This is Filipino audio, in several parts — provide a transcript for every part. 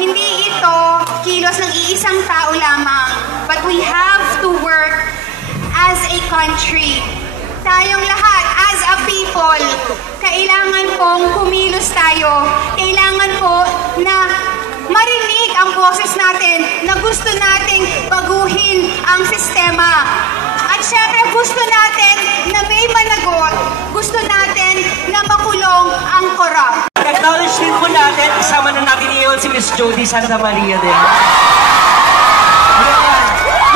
hindi ito kilos ng iisang tao lamang, but we have to work as a country. Tayong lahat, as a people, kailangan pong kumilos tayo. Kailangan po na marinig ang boses natin na gusto nating baguhin ang sistema. At syempre, gusto natin na may managot. Gusto natin na makulong ang korap. Acknowledge din po natin, kasama na natin iyon si Miss Jody Santa Maria din.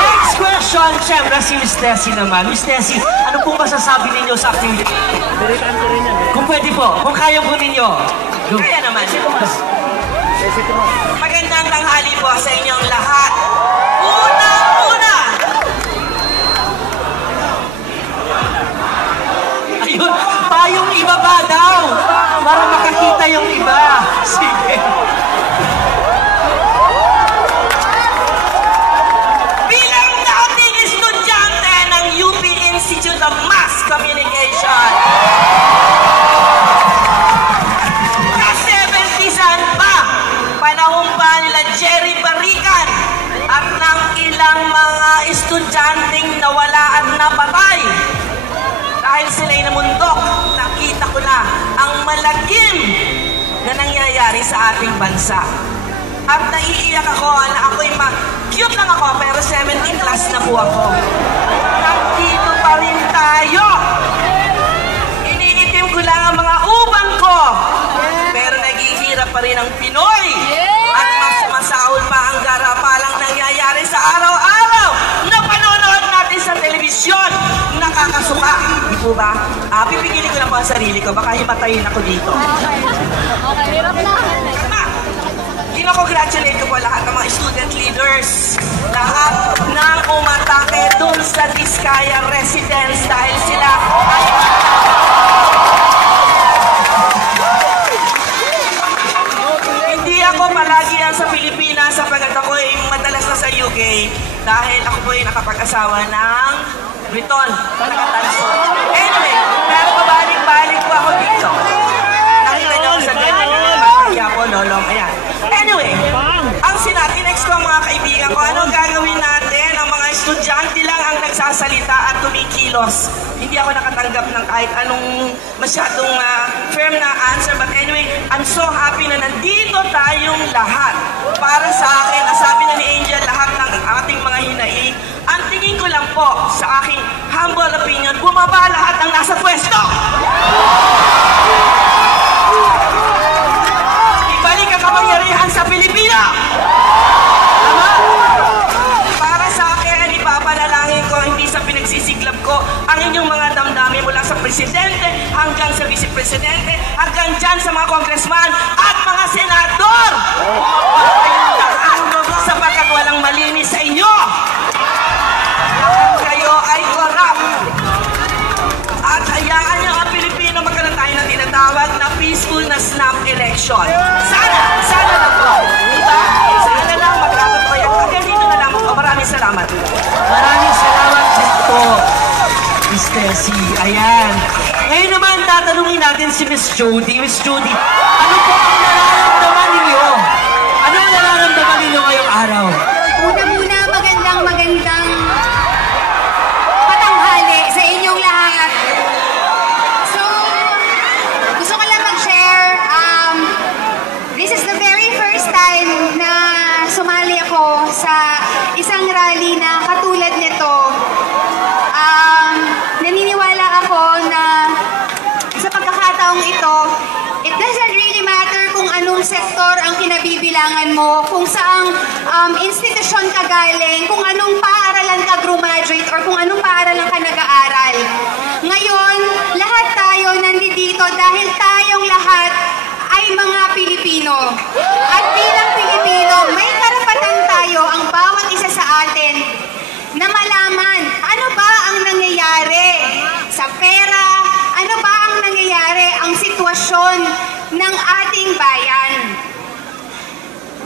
Next question, syempre si Miss Tessie naman. Miss Tessie, ano po masasabi ninyo sa aking... Kung pwede po, kung kaya po ninyo. Kaya naman. Magandang tanghali po sa inyong lahat. Una! Ayun, payong ibaba daw para makakita yung iba. Sige. Bilang dating estudyante ng UP Institute of Mass Communication, ka-70s pa, panahon pa nila Jerry Barican at ng ilang mga estudyanteng nawala at napatay. Dahil sila'y namundok, nakita ko na ang malagim na nangyayari sa ating bansa. At naiiyak ako na ako'y cute lang ako, pero 17 plus na po ako. Nandito pa rin tayo. Iniitim ko lang ang mga ubang ko, pero naghihirap pa rin ang Pinoy. At mas masahol pa ang garapalang nangyayari sa araw-araw na panonood natin sa telebisyon. Nakakasuka. Di po ba? Pipigilin ko lang po ang sarili ko. Baka himatayin ako dito. Okay, hirap na. Kinocongratulate ko po lahat ng mga student leaders. Lahat ng umatake dun sa Diskaya residence dahil sila ay... Hindi ako palagi yan sa Pilipinas sapagkat ako ay madalas na sa UK dahil ako po ay nakapag-asawa ng Briton, taga-Tanso. Anyway, pero pabalik-balik po ako dito. Nakita niyo sa ganyan kaya po, lolong, ayan. Anyway, ang next ko mga kaibigan ko, anong gagawin natin? Ang mga estudyante lang ang nagsasalita at tumikilos. Hindi ako nakatanggap ng kahit anong masyadong firm na answer. But anyway, I'm so happy na nandito tayong lahat. Para sa akin, nasabi na ni Angel lahat ng ating mga hinaing. Ang tingin ko lang po, sa aking humble opinion, bumaba lahat ang nasa pwesto! Ibalik ang kapangyarihan sa Pilipina! Tama? Para sa akin, ipapanalangin ko, hindi sa pinagsisiglab ko, ang inyong mga damdamin mula sa presidente, hanggang sa vice-presidente, hanggang dyan sa mga congressman at mga senador! Sapagkat walang malinis sa inyo! Kayo ay corrupt. At hayaan niyo ang Pilipino magkaroon tayo ng tinatawag na peaceful na snap election. Sana lang po. Diba? Sana lang magkakot ko yan. Hanggang dito na lang po. Maraming salamat. Maraming salamat din po, Miss Tessie. Ayan. Ngayon naman, tatanungin natin si Miss Jody. Miss Jody, ano po ang nararamdaman ninyo? Ano ang nararamdaman ninyo ngayong araw? Una-muna, magandang patanghali sa inyong lahat. So, gusto ko lang mag-share. This is the very first time na sumali ako sa isang rally na katulad nito. Naniniwala ako na sa pagkakataong ito, it doesn't really matter kung anong sektor ang kinabibilangan mo, kung saang institusyon ka galing, kung anong paaralan ka graduate, or kung anong paaralan ka nag-aaral. Ngayon, lahat tayo nandito dahil tayong lahat ay mga Pilipino. At bilang Pilipino, may karapatan tayo, ang bawat isa sa atin, na malaman ano ba ang nangyayari sa pera, ano ba ang nangyayari ang sitwasyon ng ating bayan.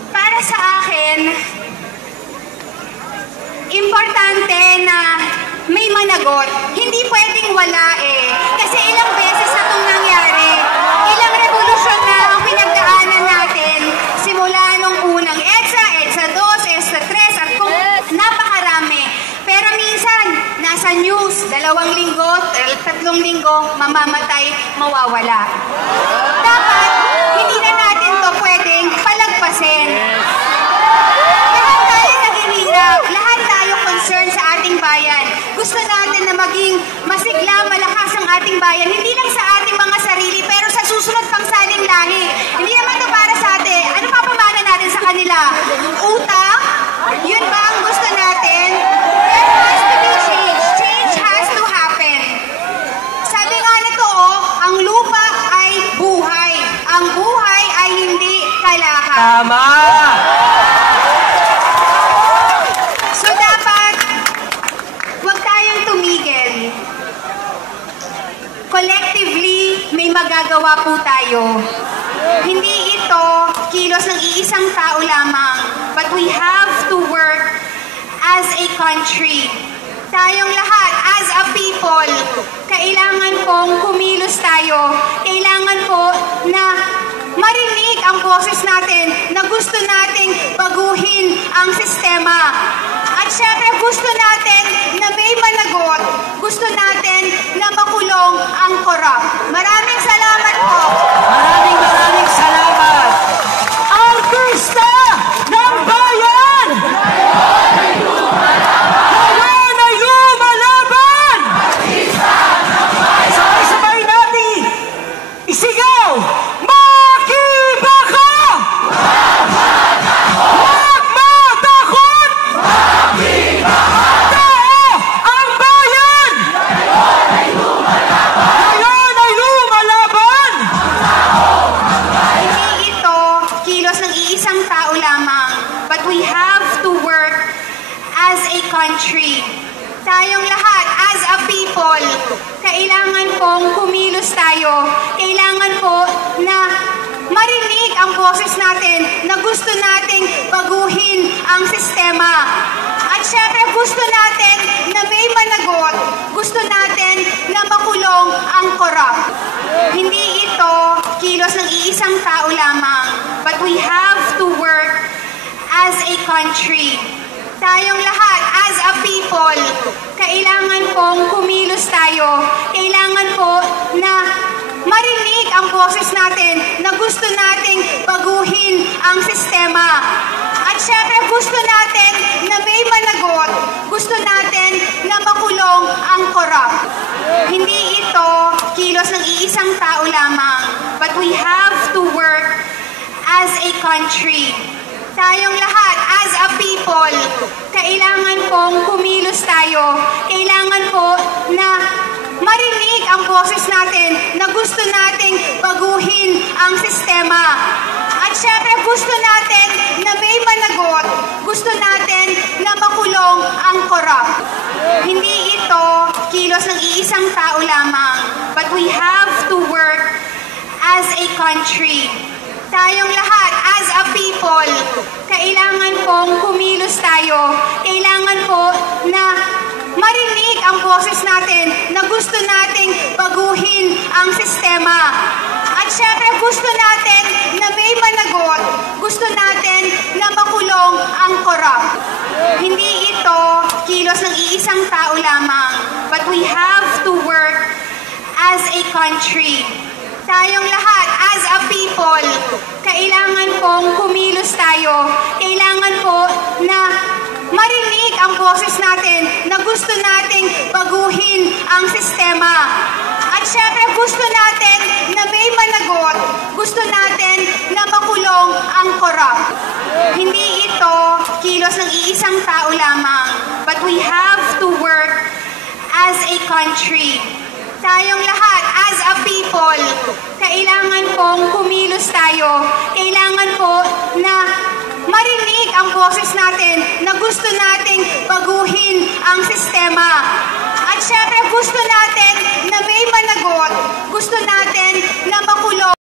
Para sa akin, importante na may managot. Hindi pwedeng wala kasi ilang beses na itong nangyari. Ilang revolusyon na ang pinagdaanan natin simula nung unang linggo, 3 linggo, mamamatay, mawawala. Dapat, hindi na natin to pwedeng palagpasin. Lahat tayo naghihirap, lahat tayo concerned sa ating bayan. Gusto natin na maging masigla, malakas ang ating bayan, hindi lang sa ating mga sarili, pero sa susunod pang saling lahi. Hindi naman to para sa atin. Ano papamana natin sa kanila? Utang? Yun ba ang gusto natin? There has to be change. Change has to happen. Sabi nga nito, ang lupa ay buhay. Ang buhay ay hindi kalahap. Tama! So dapat, huwag tayong tumigil. Collectively, may magagawa po tayo. Hindi ito kilos ng iisang tao lamang, but we have to work as a country. Tayong lahat, as a people, kailangan pong kumilos tayo. Kailangan po na marinig ang boses natin na gusto nating baguhin ang sistema. At syempre gusto natin na may managot. Gusto natin na makulong ang korap. Maraming salamat po. Maraming salamat! Artista ng bayan! Ngayon ay lumalaban! Sabay-sabay natin isigaw! Makibaka! Huwag matakot! Tao ang bayan! Ngayon ay lumalaban! Hindi ito kilos ng iisang tao lamang, but we have to work as a country. Tayong lahat, as a people, kailangan pong kumilos tayo. Kailangan po na marinig ang boses natin na gusto nating baguhin ang sistema. At syempre gusto natin na may managot. Gusto natin na makulong ang korap. Hindi ito kilos ng iisang tao lamang, but we have to work as a country. Tayong lahat, as a people, kailangan pong kumilos tayo. Kailangan po na marinig ang boses natin na gusto nating baguhin ang sistema. At syempre gusto natin na may managot. Gusto natin na makulong ang korap. Hindi ito kilos ng iisang tao lamang, but we have to work as a country. Tayong lahat, as a people, kailangan pong kumilos tayo. Kailangan po na marinig ang boses natin na gusto nating baguhin ang sistema. At syempre gusto natin na may managot. Gusto natin na makulong ang korap. Hindi ito kilos ng iisang tao lamang, but we have to work as a country. Tayong lahat, as a people, kailangan pong kumilos tayo. Kailangan po na marinig ang boses natin na gusto nating baguhin ang sistema. At syempre gusto natin na may managot. Gusto natin na makulong ang korap. Hindi ito kilos ng iisang tao lamang, but we have to work as a country. Tayong lahat, as a people, kailangan pong kumilos tayo. Kailangan po na marinig ang boses natin na gusto nating baguhin ang sistema. At syempre gusto natin na may managot. Gusto natin na makulong ang korap. Hindi ito kilos ng iisang tao lamang, but we have to work as a country. Tayong lahat, as a people, kailangan pong kumilos tayo. Kailangan po na marinig ang boses natin na gusto nating baguhin ang sistema. At syempre gusto natin na may managot. Gusto natin na makulong